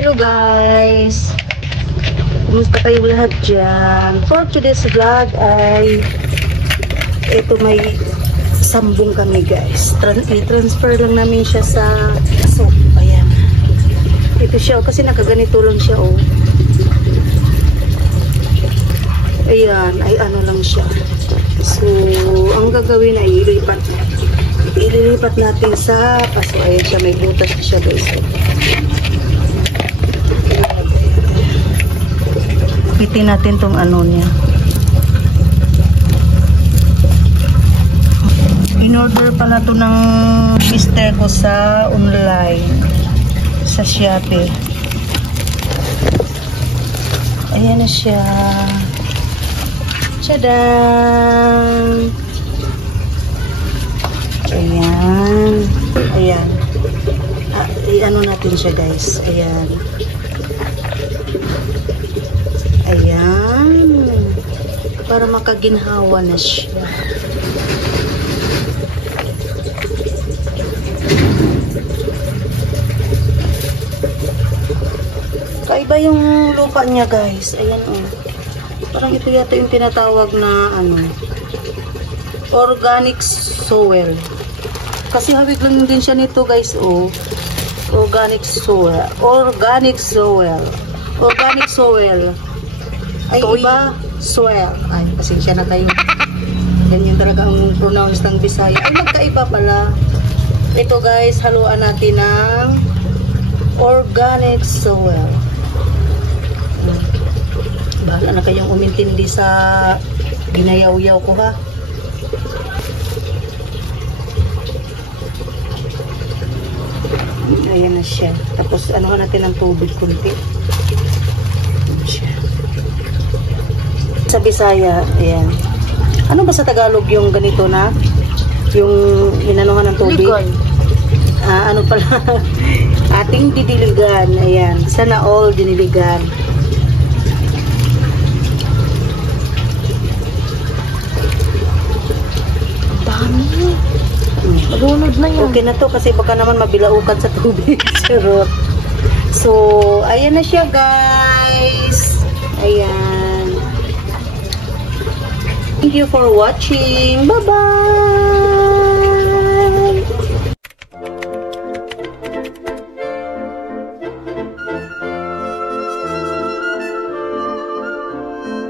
Hello guys! Kumusta kayo lahat dyan? For today's vlog ay ito may sambong kami guys. I-transfer lang namin siya sa aso. Ayan. Ito siya kasi nakaganito lang siya oh. Ayan. Ay ano lang siya. So ang gagawin ay ililipat natin sa paso. Ayan siya. May butas siya guys. Pitin natin tong ano niya. In-order pala to ng mister ko sa online. Sa Shopee. Ayan na siya. Tadaan! Ayan. Ayan. I-ano natin siya guys. Ayan. Ayan. Para makaginhawa na siya. Kaiba yung lupa niya guys. Ayan oh. Parang ito yata yung tinatawag na ano. Organic soil. Kasi hawig lang din siya nito guys oh. Organic soil. Organic soil. Organic soil. Ay, iba, soil. Ay, pasensya na kayo. Ganyan talaga ang pronounce ng Bisaya. Ay, magkaiba pala. Ito guys, haluan natin ng organic soil. Bahala na kayong umintindi sa ginayaw-yaw ko ha. Ayan na siya. Tapos, anuhan natin ng tubig kunti. Ayan siya. Sa Bisaya, ayan. Ano ba sa Tagalog yung ganito na? Yung inanuhan ng tubig? Diligan. Ano pala? Ating didiligan. Ayan. Sana all diniligan. Dami. Malunod na yan. Okay na to kasi baka naman mabilaukan sa tubig. Charot. So, ayan na siya guys. Ayan. Thank you for watching. Bye-bye!